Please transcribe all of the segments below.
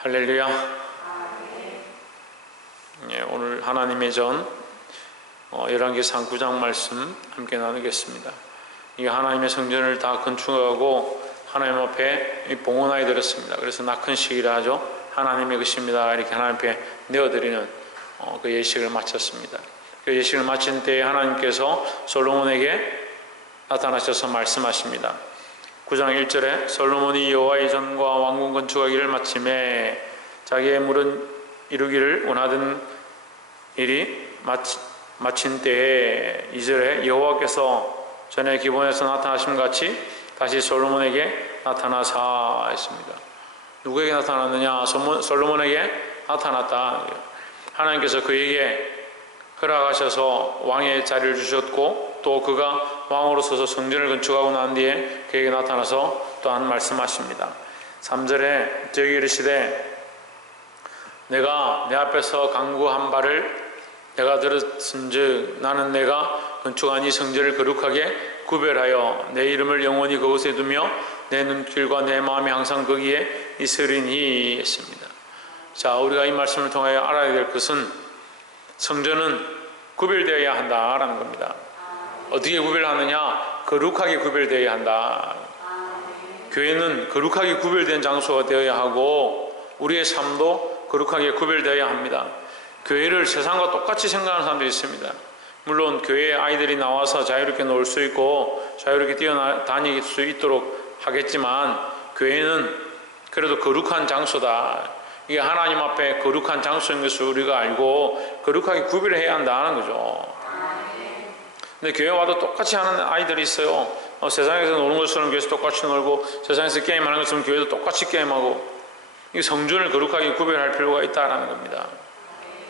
할렐루야. 예, 오늘 하나님의 전 열왕기상 9장 말씀 함께 나누겠습니다. 이게 하나님의 성전을 다 건축하고 하나님 앞에 봉헌하여 드렸습니다. 그래서 낙헌식이라 하죠. 하나님의 것입니다 이렇게 하나님 앞에 내어드리는 그 예식을 마쳤습니다. 그 예식을 마친 때에 하나님께서 솔로몬에게 나타나셔서 말씀하십니다. 9장 1절에 솔로몬이 여호와의 전과 왕궁 건축하기를 마침에 자기의 물은 이루기를 원하던 일이 마친 때에 2절에 여호와께서 전에 기본에서 나타나심 같이 다시 솔로몬에게 나타나사 했습니다. 누구에게 나타났느냐? 솔로몬에게 나타났다. 하나님께서 그에게 허락하셔서 왕의 자리를 주셨고 또 그가 왕으로 서서 성전을 건축하고 난 뒤에 그에게 나타나서 또한 말씀하십니다. 3절에 저에게 이르시되 내가 내 앞에서 간구한 바를 내가 들었은즉 나는 내가 건축한 이 성전을 거룩하게 구별하여 내 이름을 영원히 그곳에 두며 내 눈길과 내 마음이 항상 거기에 있으리니 했습니다. 자, 우리가 이 말씀을 통하여 알아야 될 것은 성전은 구별되어야 한다라는 겁니다. 어떻게 구별하느냐? 거룩하게 구별되어야 한다. 교회는 거룩하게 구별된 장소가 되어야 하고 우리의 삶도 거룩하게 구별되어야 합니다. 교회를 세상과 똑같이 생각하는 사람들이 있습니다. 물론 교회에 아이들이 나와서 자유롭게 놀 수 있고 자유롭게 뛰어다닐 수 있도록 하겠지만 교회는 그래도 거룩한 장소다. 이게 하나님 앞에 거룩한 장소인 것을 우리가 알고 거룩하게 구별해야 한다는 거죠. 근데 교회 와도 똑같이 하는 아이들이 있어요. 세상에서 노는 것처럼 교회에서 똑같이 놀고 세상에서 게임하는 것처럼 교회도 똑같이 게임하고 이 성전을 거룩하게 구별할 필요가 있다는 겁니다.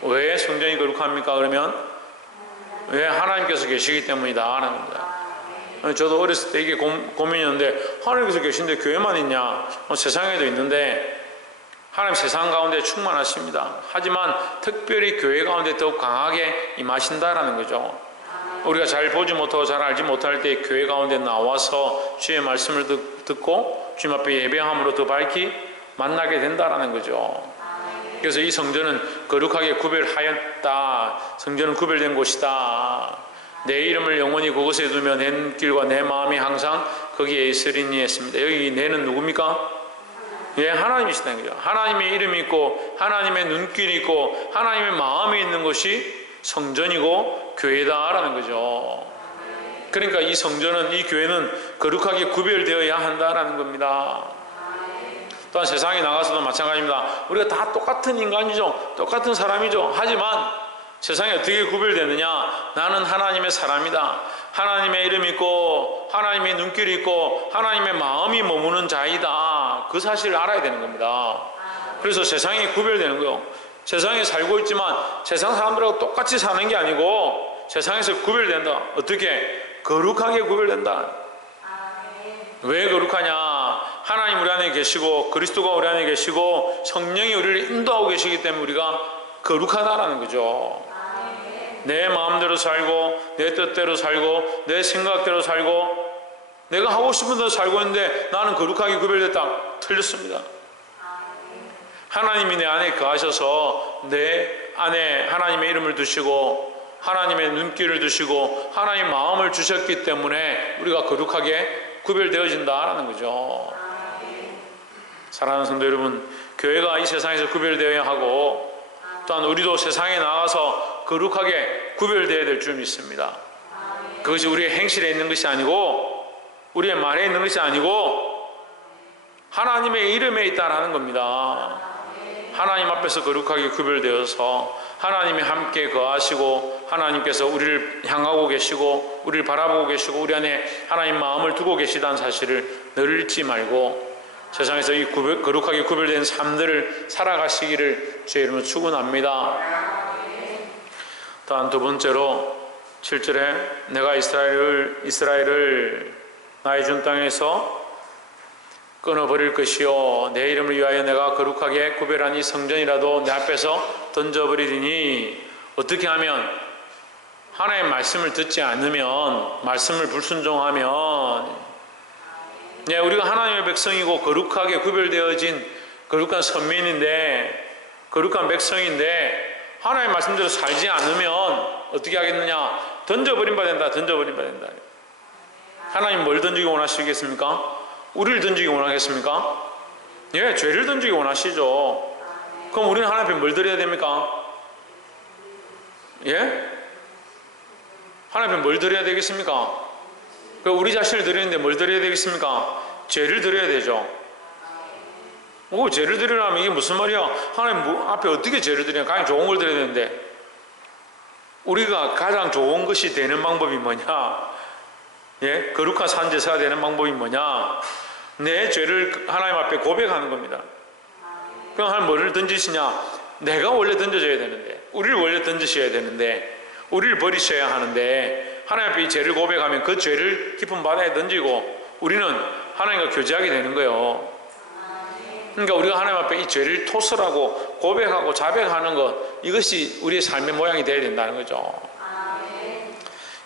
왜 성전이 거룩합니까? 그러면 왜 하나님께서 계시기 때문이다 하는 겁니다. 저도 어렸을 때 이게 고민이었는데 하나님께서 계신데 교회만 있냐? 세상에도 있는데 하나님 세상 가운데 충만하십니다. 하지만 특별히 교회 가운데 더욱 강하게 임하신다라는 거죠. 우리가 잘 보지 못하고 잘 알지 못할 때 교회 가운데 나와서 주의 말씀을 듣고 주님 앞에 예배함으로 더 밝히 만나게 된다라는 거죠. 그래서 이 성전은 거룩하게 구별하였다. 성전은 구별된 곳이다. 내 이름을 영원히 그곳에 두며 내 눈길과 내 마음이 항상 거기에 있으리니 했습니다. 여기 내는 누굽니까? 예, 하나님이시다는 거죠. 하나님의 이름이 있고 하나님의 눈길이 있고 하나님의 마음이 있는 것이 성전이고 교회다라는 거죠. 그러니까 이 성전은 이 교회는 거룩하게 구별되어야 한다라는 겁니다. 또한 세상에 나가서도 마찬가지입니다. 우리가 다 똑같은 인간이죠. 똑같은 사람이죠. 하지만 세상에 어떻게 구별되느냐? 나는 하나님의 사람이다. 하나님의 이름이 있고 하나님의 눈길이 있고 하나님의 마음이 머무는 자이다. 그 사실을 알아야 되는 겁니다. 그래서 세상이 구별되는 거예요. 세상에 살고 있지만 세상 사람들하고 똑같이 사는 게 아니고 세상에서 구별된다. 어떻게? 거룩하게 구별된다. 왜 거룩하냐? 하나님 우리 안에 계시고 그리스도가 우리 안에 계시고 성령이 우리를 인도하고 계시기 때문에 우리가 거룩하다라는 거죠. 내 마음대로 살고 내 뜻대로 살고 내 생각대로 살고 내가 하고 싶은 대로 살고 있는데 나는 거룩하게 구별됐다. 틀렸습니다. 하나님이 내 안에 거하셔서 내 안에 하나님의 이름을 두시고 하나님의 눈길을 두시고 하나님의 마음을 주셨기 때문에 우리가 거룩하게 구별되어진다라는 거죠. 사랑하는 성도 여러분, 교회가 이 세상에서 구별되어야 하고 또한 우리도 세상에 나가서 거룩하게 구별되어야 될 줄 믿습니다. 그것이 우리의 행실에 있는 것이 아니고 우리의 말에 있는 것이 아니고 하나님의 이름에 있다라는 겁니다. 하나님 앞에서 거룩하게 구별되어서 하나님이 함께 거하시고 하나님께서 우리를 향하고 계시고 우리를 바라보고 계시고 우리 안에 하나님 마음을 두고 계시다는 사실을 늘 잊지 말고 세상에서 이 거룩하게 구별된 삶들을 살아가시기를 주의 이름으로 축원합니다. 또한 두 번째로 7절에 내가 이스라엘을 나의 준 땅에서 끊어버릴 것이요 내 이름을 위하여 내가 거룩하게 구별한 이 성전이라도 내 앞에서 던져버리리니 어떻게 하면 하나님의 말씀을 듣지 않으면 말씀을 불순종하면 우리가 하나님의 백성이고 거룩하게 구별되어진 거룩한 선민인데, 거룩한 백성인데 하나님의 말씀대로 살지 않으면 어떻게 하겠느냐? 던져버린 바 된다. 던져버린 바 된다. 하나님 뭘 던지기 원하시겠습니까? 우리를 던지기 원하겠습니까? 예, 죄를 던지기 원하시죠. 그럼 우리는 하나님 앞에 뭘 드려야 됩니까? 예? 하나님 앞에 뭘 드려야 되겠습니까? 우리 자신을 드리는데 뭘 드려야 되겠습니까? 죄를 드려야 되죠. 죄를 드리려면 이게 무슨 말이야? 하나님 앞에 어떻게 죄를 드리냐? 가장 좋은 걸 드려야 되는데, 우리가 가장 좋은 것이 되는 방법이 뭐냐? 예? 거룩한 산제사가 되는 방법이 뭐냐? 내 죄를 하나님 앞에 고백하는 겁니다. 그럼 하나님 뭐를 던지시냐? 내가 원래 던져줘야 되는데, 우리를 원래 던지셔야 되는데, 우리를 버리셔야 하는데, 하나님 앞에 이 죄를 고백하면 그 죄를 깊은 바다에 던지고 우리는 하나님과 교제하게 되는 거예요. 그러니까 우리가 하나님 앞에 이 죄를 토설하고 고백하고 자백하는 것, 이것이 우리의 삶의 모양이 되어야 된다는 거죠.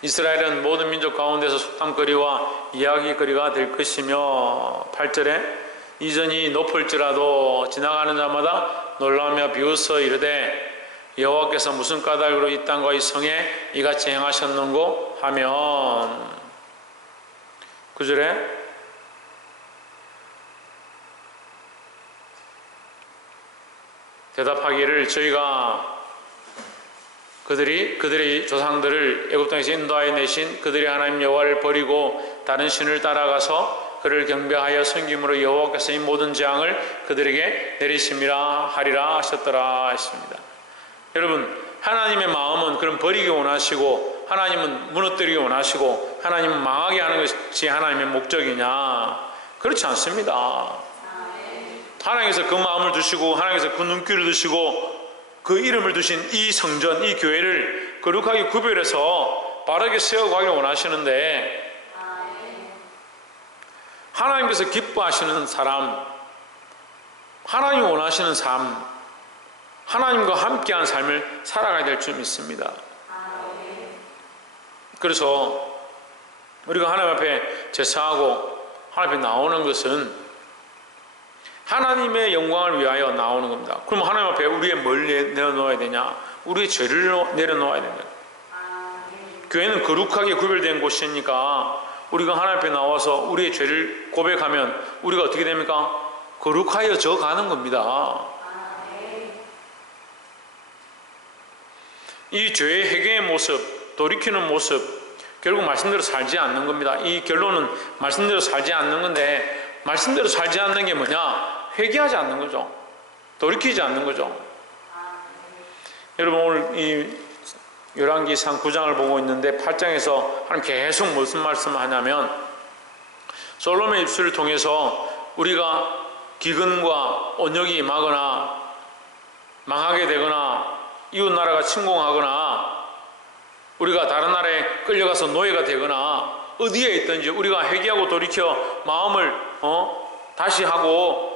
이스라엘은 모든 민족 가운데서 속담거리와 이야기거리가 될 것이며, 8절에 이전이 높을지라도 지나가는 자마다 놀라며 비웃어 이르되 여호와께서 무슨 까닭으로 이 땅과 이 성에 이같이 행하셨는고 하면, 9절에 대답하기를 저희가 그들의 조상들을 애굽 땅에서 인도하여 내신 그들의 하나님 여호와를 버리고 다른 신을 따라가서 그를 경배하여 섬김으로 여호와께서 이 모든 재앙을 그들에게 내리심이라 하리라 하셨더라 했습니다. 여러분, 하나님의 마음은 그럼 버리기 원하시고 하나님은 무너뜨리기 원하시고 하나님은 망하게 하는 것이 하나님의 목적이냐? 그렇지 않습니다. 하나님께서 그 마음을 두시고 하나님께서 그 눈길을 두시고 그 이름을 두신 이 성전, 이 교회를 거룩하게 구별해서 바르게 세워가기를 원하시는데, 하나님께서 기뻐하시는 사람, 하나님이 원하시는 삶, 하나님과 함께한 삶을 살아가야 될 줄 믿습니다. 그래서 우리가 하나님 앞에 제사하고 하나님 앞에 나오는 것은 하나님의 영광을 위하여 나오는 겁니다. 그럼 하나님 앞에 우리의 뭘 내려놓아야 되냐? 우리의 죄를 내려놓아야 된다. 교회는 거룩하게 구별된 곳이니까 우리가 하나님 앞에 나와서 우리의 죄를 고백하면 우리가 어떻게 됩니까? 거룩하여져 가는 겁니다. 이 죄의 회개의 모습, 돌이키는 모습, 결국 말씀대로 살지 않는 겁니다. 이 결론은 말씀대로 살지 않는 건데, 말씀대로 살지 않는 게 뭐냐? 회개하지 않는 거죠. 돌이키지 않는 거죠. 여러분, 오늘 이 열왕기상 9장을 보고 있는데 8장에서 하나님 계속 무슨 말씀을 하냐면, 솔로몬의 입술을 통해서 우리가 기근과 온역이 임하거나 망하게 되거나 이웃나라가 침공하거나 우리가 다른 나라에 끌려가서 노예가 되거나 어디에 있든지 우리가 회개하고 돌이켜 마음을 다시 하고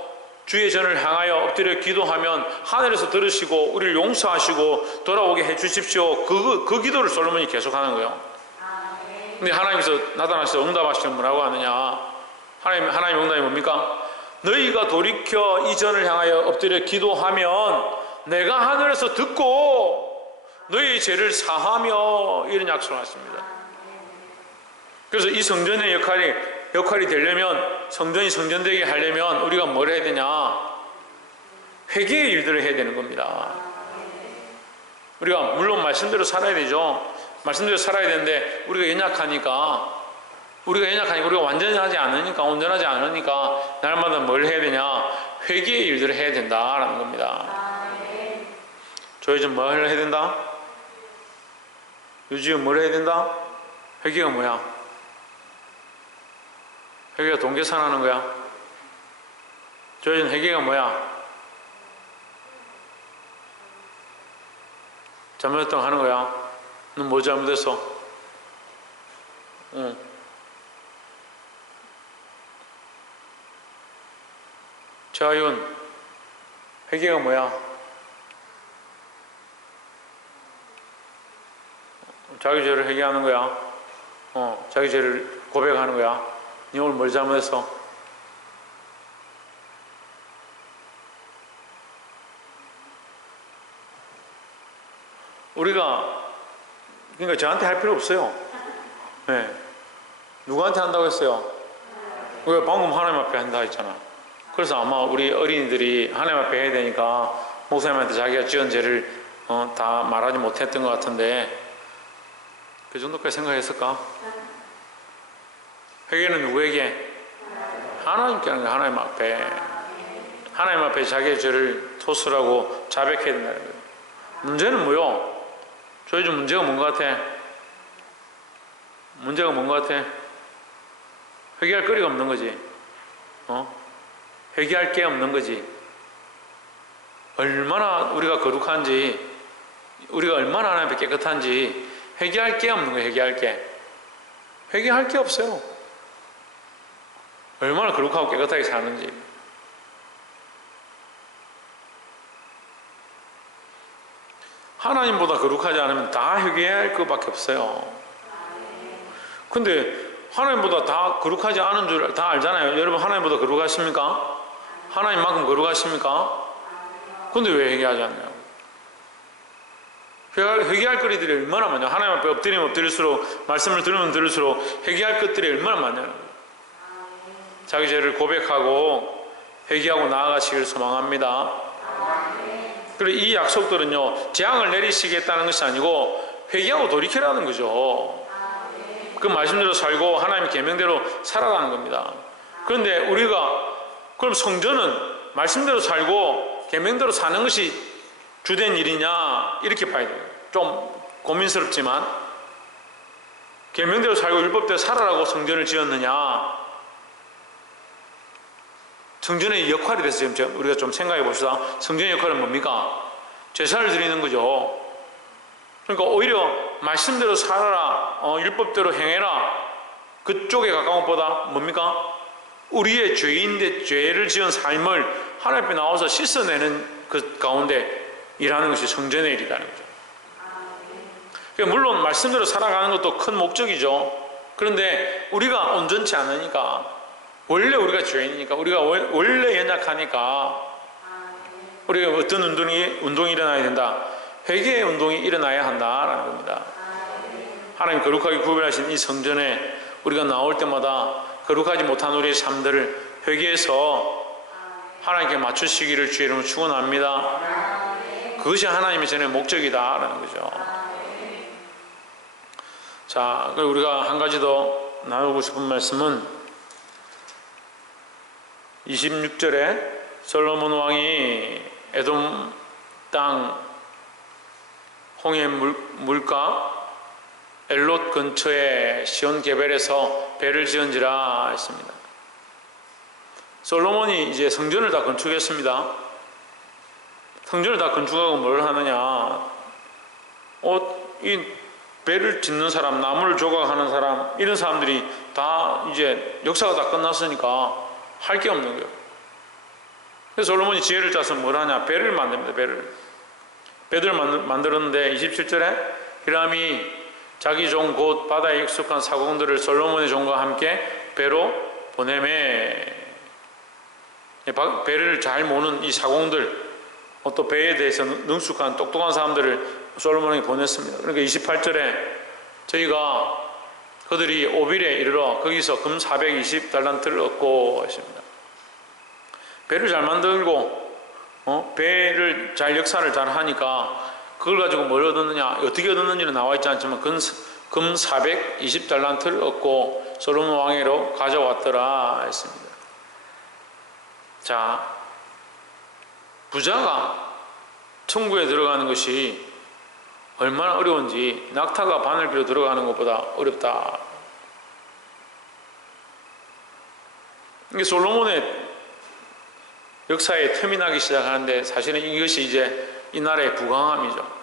주의 전을 향하여 엎드려 기도하면 하늘에서 들으시고 우리를 용서하시고 돌아오게 해주십시오. 그 기도를 솔로몬이 계속하는 거예요. 근데 하나님께서 나타나셔서 응답하시면 뭐라고 하느냐? 하나님 응답이 뭡니까? 너희가 돌이켜 이 전을 향하여 엎드려 기도하면 내가 하늘에서 듣고 너희의 죄를 사하며, 이런 약속을 하십니다. 그래서 이 성전의 역할이 되려면, 성전이 성전되게 하려면 우리가 뭘 해야 되냐? 회개의 일들을 해야 되는 겁니다. 우리가 물론 말씀대로 살아야 되죠. 말씀대로 살아야 되는데 우리가 연약하니까 우리가 완전하지 않으니까, 온전하지 않으니까 날마다 뭘 해야 되냐? 회개의 일들을 해야 된다라는 겁니다. 조회전 뭘 해야 된다? 유지은 뭘 해야 된다? 회개가 뭐야? 회개가 동계산하는 거야? 조회전 회개가 뭐야? 잘못했다고 하는 거야? 넌 뭐 잘못했어? 응. 자윤, 회개가 뭐야? 자기 죄를 회개하는 거야. 자기 죄를 고백하는 거야. 니 오늘 뭘 잘못했어? 우리가 그러니까 저한테 할 필요 없어요. 네. 누구한테 한다고 했어요? 왜 방금 하나님 앞에 한다 했잖아. 그래서 아마 우리 어린이들이 하나님 앞에 해야 되니까 목사님한테 자기가 지은 죄를 다 말하지 못했던 것 같은데 그 정도까지 생각했을까? 회개는 누구에게? 하나님께 하는 거예요. 하나님 앞에. 하나님 앞에 자기의 죄를 토설하고 자백해야 된다는 거예요. 문제는 뭐요? 저 요즘 문제가 뭔 것 같아? 문제가 뭔 것 같아? 회개할 거리가 없는 거지. 회개할 게 없는 거지. 얼마나 우리가 거룩한지, 우리가 얼마나 하나님 앞에 깨끗한지 회개할 게 없는 거예요. 회개할 게. 회개할 게 없어요. 얼마나 거룩하고 깨끗하게 사는지. 하나님보다 거룩하지 않으면 다 회개해야 할 것밖에 없어요. 근데 하나님보다 다 거룩하지 않은 줄 다 알잖아요. 여러분 하나님보다 거룩하십니까? 하나님만큼 거룩하십니까? 근데 왜 회개하지 않냐고. 회개할 거리들이 얼마나 많냐. 하나님 앞에 엎드리면 엎드릴수록, 말씀을 들으면 들을수록 회개할 것들이 얼마나 많냐고. 자기 죄를 고백하고 회개하고 나아가시기를 소망합니다. 그리고 이 약속들은요, 재앙을 내리시겠다는 것이 아니고 회개하고 돌이키라는 거죠. 그 말씀대로 살고 하나님의 계명대로 살아가는 겁니다. 그런데 우리가 그럼 성전은 말씀대로 살고 계명대로 사는 것이 주된 일이냐 이렇게 봐야 돼요. 좀 고민스럽지만 계명대로 살고 율법대로 살아라고 성전을 지었느냐, 성전의 역할이 돼서 지금 우리가 좀 생각해 봅시다. 성전의 역할은 뭡니까? 제사를 드리는 거죠. 그러니까 오히려 말씀대로 살아라, 율법대로 행해라, 그쪽에 가까운 것보다 뭡니까? 우리의 죄인데 죄를 지은 삶을 하나님 앞에 나와서 씻어내는 그 가운데 일하는 것이 성전의 일이라는 거죠. 그러니까 물론 말씀대로 살아가는 것도 큰 목적이죠. 그런데 우리가 온전치 않으니까, 원래 우리가 죄인이니까, 우리가 원래 연약하니까 우리가 어떤 운동이 일어나야 된다? 회개의 운동이 일어나야 한다라는 겁니다. 하나님 거룩하게 구별하신 이 성전에 우리가 나올 때마다 거룩하지 못한 우리의 삶들을 회개해서 하나님께 맞추시기를 주의 이름으로 축원합니다. 그것이 하나님의 전의 목적이다라는 거죠. 자, 그리고 우리가 한 가지 더 나누고 싶은 말씀은 26절에 솔로몬 왕이 에돔 땅 홍해 물가 엘롯 근처에 시온 게벨에서 배를 지은지라 했습니다. 솔로몬이 이제 성전을 다 건축했습니다. 성전을 다 건축하고 뭘 하느냐? 이 배를 짓는 사람, 나무를 조각하는 사람, 이런 사람들이 다 이제 역사가 다 끝났으니까 할 게 없는 거예요. 그래서 솔로몬이 지혜를 짜서 뭘 하냐? 배를 만듭니다. 배를 만들었는데 27절에 히람이 자기 종 곧 바다에 익숙한 사공들을 솔로몬의 종과 함께 배로 보내매. 배를 잘 모는 이 사공들, 또 배에 대해서 능숙한 똑똑한 사람들을 솔로몬이 보냈습니다. 그러니까 28절에 저희가 그들이 오빌에 이르러 거기서 금 420달란트를 얻고 했습니다. 배를 잘 만들고 배를 잘 역사를 잘 하니까 그걸 가지고 뭘 얻었느냐, 어떻게 얻었는지는 나와 있지 않지만 금 420달란트를 얻고 솔로몬 왕에로 가져왔더라 했습니다. 자, 부자가 천국에 들어가는 것이 얼마나 어려운지 낙타가 바늘비로 들어가는 것보다 어렵다. 이게 솔로몬의 역사에 틈이 나기 시작하는데 사실은 이것이 이제 이 나라의 부강함이죠.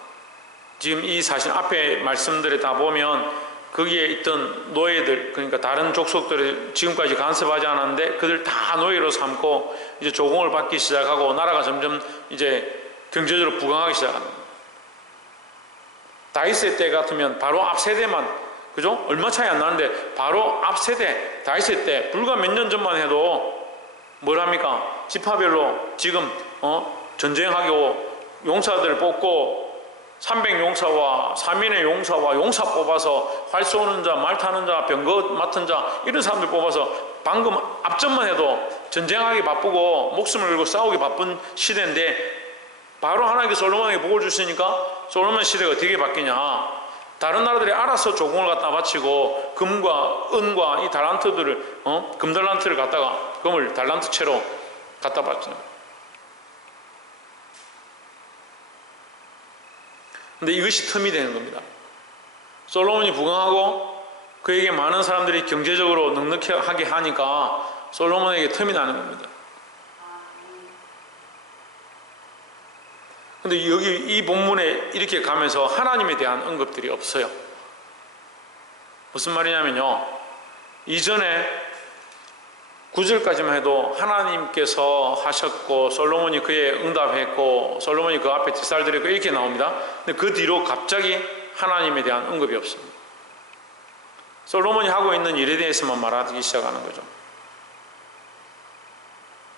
지금 이 사실 앞에 말씀들에 다 보면 거기에 있던 노예들, 그러니까 다른 족속들을 지금까지 간섭하지 않았는데 그들 다 노예로 삼고 이제 조공을 받기 시작하고 나라가 점점 이제 경제적으로 부강하기 시작합니다. 다윗의 때 같으면 바로 앞 세대만, 그죠? 얼마 차이 안 나는데 바로 앞 세대 다윗의 때 불과 몇 년 전만 해도 뭘 합니까? 지파별로 지금 전쟁하고 용사들을 뽑고 300용사와 3인의 용사와 용사 뽑아서 활 쏘는 자, 말 타는 자, 병거 맡은 자 이런 사람들 뽑아서 방금 앞전만 해도 전쟁하기 바쁘고 목숨을 걸고 싸우기 바쁜 시대인데 바로 하나님께서 솔로몬에게 복을 주시니까 솔로몬 시대가 어떻게 바뀌냐. 다른 나라들이 알아서 조공을 갖다 바치고 금과 은과 이 달란트들을 금달란트를 갖다가 금을 달란트채로 갖다 바치죠. 근데 이것이 틈이 되는 겁니다. 솔로몬이 부강하고 그에게 많은 사람들이 경제적으로 넉넉하게 하니까 솔로몬에게 틈이 나는 겁니다. 근데 여기 이 본문에 이렇게 가면서 하나님에 대한 언급들이 없어요. 무슨 말이냐면요, 이전에 9절까지만 해도 하나님께서 하셨고 솔로몬이 그에 응답했고 솔로몬이 그 앞에 뒷살들이고 이렇게 나옵니다. 근데 그 뒤로 갑자기 하나님에 대한 언급이 없습니다. 솔로몬이 하고 있는 일에 대해서만 말하기 시작하는 거죠.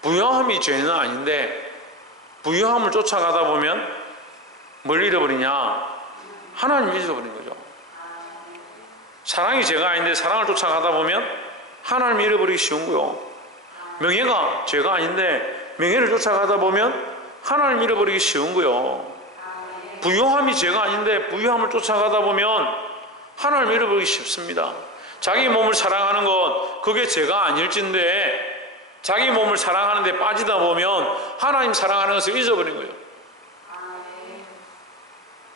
부요함이 죄는 아닌데 부유함을 쫓아가다 보면 뭘 잃어버리냐? 하나님을 잃어버린 거죠. 사랑이 죄가 아닌데 사랑을 쫓아가다 보면 하나님을 잃어버리기 쉬운 거요. 명예가 죄가 아닌데 명예를 쫓아가다 보면 하나님을 잃어버리기 쉬운 거요. 부유함이 죄가 아닌데 부유함을 쫓아가다 보면 하나님을 잃어버리기 쉽습니다. 자기 몸을 사랑하는 것 그게 죄가 아닐진데 자기 몸을 사랑하는 데 빠지다 보면 하나님 사랑하는 것을 잊어버린 거예요.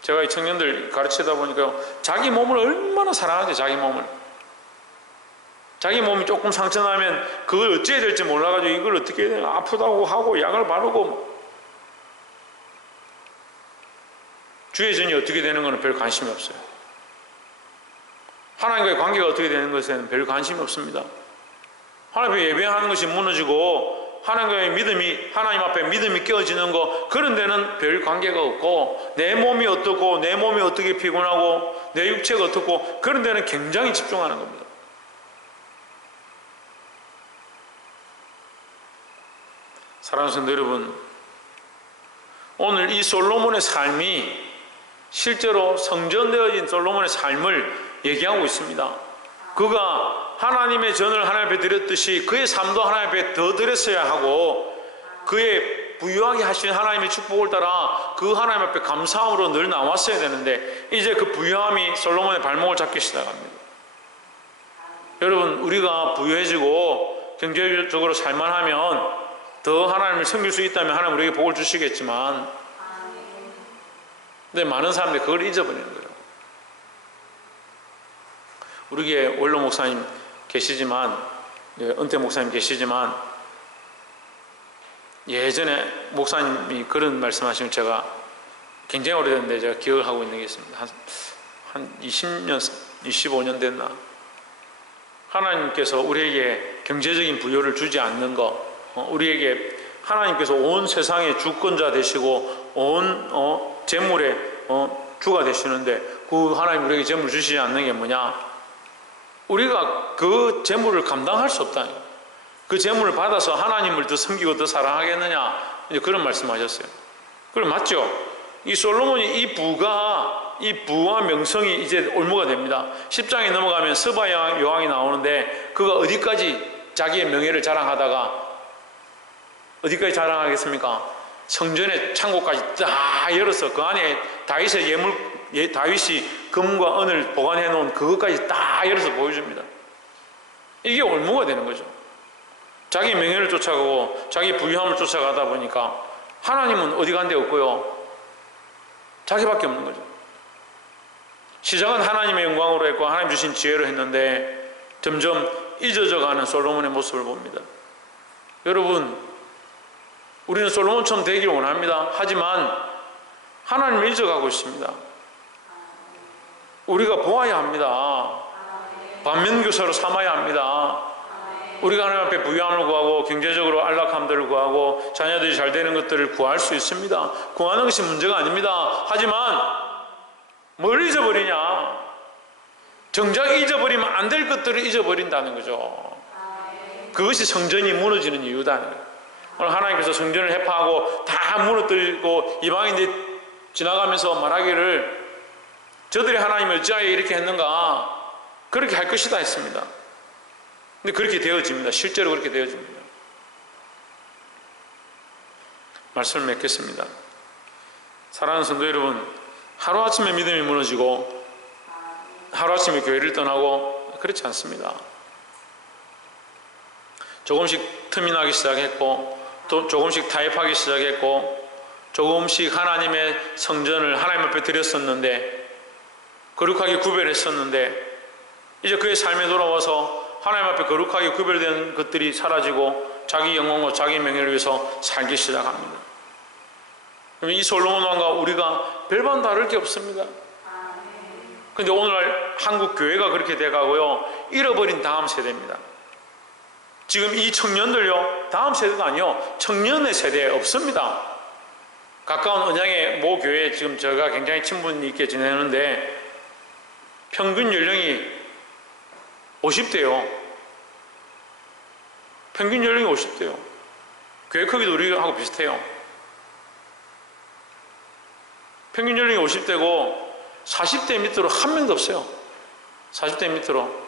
제가 이 청년들 가르치다 보니까 자기 몸을 얼마나 사랑하지. 자기 몸이 조금 상처나면 그걸 어찌해야 될지 몰라가지고 이걸 어떻게 해야 되나 아프다고 하고 약을 바르고 주의 전이 어떻게 되는 것은 별 관심이 없어요. 하나님과의 관계가 어떻게 되는 것에는 별 관심이 없습니다. 하나님 앞에 예배하는 것이 무너지고 하나님과의 믿음이 하나님 앞에 믿음이 깨어지는 거 그런 데는 별 관계가 없고 내 몸이 어떻고 내 몸이 어떻게 피곤하고 내 육체가 어떻고 그런 데는 굉장히 집중하는 겁니다. 사랑하는 성도 여러분, 오늘 이 솔로몬의 삶이 실제로 성전되어진 솔로몬의 삶을 얘기하고 있습니다. 그가 하나님의 전을 하나님 앞에 드렸듯이 그의 삶도 하나님 앞에 더 드렸어야 하고 그의 부유하게 하신 하나님의 축복을 따라 그 하나님 앞에 감사함으로 늘 나왔어야 되는데 이제 그 부유함이 솔로몬의 발목을 잡기 시작합니다. 여러분, 우리가 부유해지고 경제적으로 살만하면 더 하나님을 섬길 수 있다면 하나님 우리에게 복을 주시겠지만 근데 많은 사람들이 그걸 잊어버리는 거예요. 우리에게 원로 목사님 계시지만 은퇴 목사님 계시지만 예전에 목사님이 그런 말씀하시면 제가 굉장히 오래됐는데 제가 기억을 하고 있는 게 있습니다. 한 20년, 25년 됐나. 하나님께서 우리에게 경제적인 부여를 주지 않는 것, 우리에게 하나님께서 온 세상의 주권자 되시고 온 재물의 주가 되시는데 그 하나님 우리에게 재물 주시지 않는 게 뭐냐? 우리가 그 재물을 감당할 수 없다. 그 재물을 받아서 하나님을 더 섬기고 더 사랑하겠느냐? 이제 그런 말씀하셨어요. 그럼 맞죠? 이 솔로몬이 이 부와 명성이 이제 올무가 됩니다. 10장에 넘어가면 스바 여왕이 나오는데 그가 어디까지 자기의 명예를 자랑하다가 어디까지 자랑하겠습니까? 성전의 창고까지 다 열어서 그 안에 다윗의 다윗이 금과 은을 보관해 놓은 그것까지 다 열어서 보여줍니다. 이게 올무가 되는 거죠. 자기 명예를 쫓아가고 자기 부유함을 쫓아가다 보니까 하나님은 어디 간 데 없고요. 자기밖에 없는 거죠. 시작은 하나님의 영광으로 했고 하나님 주신 지혜로 했는데 점점 잊어져가는 솔로몬의 모습을 봅니다. 여러분, 우리는 솔로몬처럼 되기를 원합니다. 하지만 하나님을 잊어가고 있습니다. 우리가 보아야 합니다. 반면교사로 삼아야 합니다. 우리가 하나님 앞에 부유함을 구하고 경제적으로 안락함들을 구하고 자녀들이 잘 되는 것들을 구할 수 있습니다. 구하는 것이 문제가 아닙니다. 하지만 뭘 잊어버리냐? 정작 잊어버리면 안 될 것들을 잊어버린다는 거죠. 그것이 성전이 무너지는 이유다. 오늘 하나님께서 성전을 해파하고 다 무너뜨리고 이방인들이 지나가면서 말하기를 저들이 하나님을 어찌하여 이렇게 했는가? 그렇게 할 것이다 했습니다. 근데 그렇게 되어집니다. 실제로 그렇게 되어집니다. 말씀을 맺겠습니다. 사랑하는 성도 여러분, 하루아침에 믿음이 무너지고 하루아침에 교회를 떠나고 그렇지 않습니다. 조금씩 틈이 나기 시작했고 또 조금씩 타협하기 시작했고 조금씩 하나님의 성전을 하나님 앞에 드렸었는데 거룩하게 구별했었는데 이제 그의 삶에 돌아와서 하나님 앞에 거룩하게 구별된 것들이 사라지고 자기 영광과 자기 명예를 위해서 살기 시작합니다. 그러면 이 솔로몬 왕과 우리가 별반 다를 게 없습니다. 그런데 오늘날 한국 교회가 그렇게 돼가고요, 잃어버린 다음 세대입니다. 지금 이 청년들요, 다음 세대도 아니요, 청년의 세대에 없습니다. 가까운 언양의 모 교회에 지금 제가 굉장히 친분이 있게 지내는데 평균 연령이 50대요. 평균 연령이 50대요. 교회 크기도 우리하고 비슷해요. 평균 연령이 50대고 40대 밑으로 한 명도 없어요. 40대 밑으로.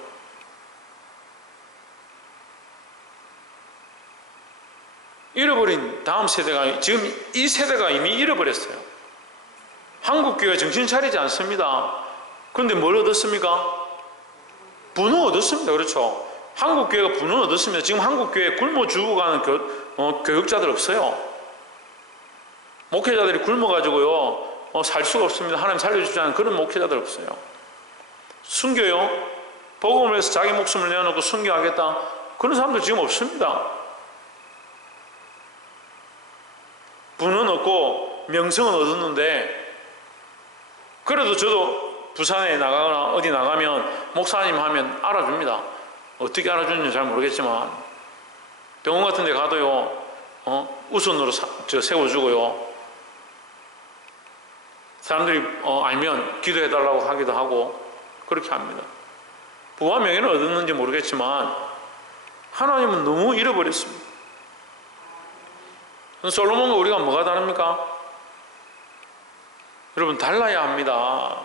잃어버린 다음 세대가, 지금 이 세대가 이미 잃어버렸어요. 한국교회가 정신 차리지 않습니다. 그런데 뭘 얻었습니까? 분노 얻었습니다. 그렇죠. 한국교회가 분노 얻었습니다. 지금 한국교회에 굶어 죽어가는 교육자들 없어요. 목회자들이 굶어가지고요, 살 수가 없습니다. 하나님 살려주지 않은 그런 목회자들 없어요. 순교요? 복음을 위해서 자기 목숨을 내어놓고 순교하겠다? 그런 사람들 지금 없습니다. 부는 얻고 명성은 얻었는데, 그래도 저도 부산에 나가거나 어디 나가면 목사님 하면 알아줍니다. 어떻게 알아주는지 잘 모르겠지만 병원 같은 데 가도요, 우선으로 세워주고요, 사람들이 알면 기도해달라고 하기도 하고 그렇게 합니다. 부와 명예는 얻었는지 모르겠지만 하나님은 너무 잃어버렸습니다. 솔로몬과 우리가 뭐가 다릅니까? 여러분, 달라야 합니다.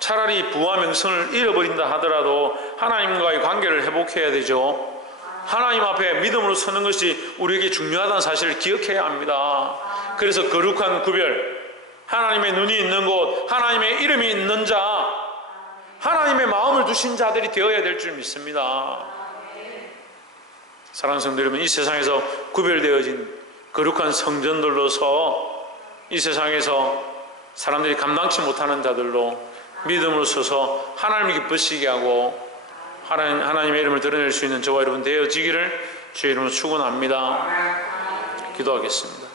차라리 부와 명성을 잃어버린다 하더라도 하나님과의 관계를 회복해야 되죠. 하나님 앞에 믿음으로 서는 것이 우리에게 중요하다는 사실을 기억해야 합니다. 그래서 거룩한 구별, 하나님의 눈이 있는 곳, 하나님의 이름이 있는 자, 하나님의 마음을 두신 자들이 되어야 될 줄 믿습니다. 사랑하는 성도 여러분, 이 세상에서 구별되어진 거룩한 성전들로서 이 세상에서 사람들이 감당치 못하는 자들로 믿음으로 서서 하나님을 기쁘시게 하고 하나님의 이름을 드러낼 수 있는 저와 여러분 되어지기를 주의 이름으로 축원합니다. 기도하겠습니다.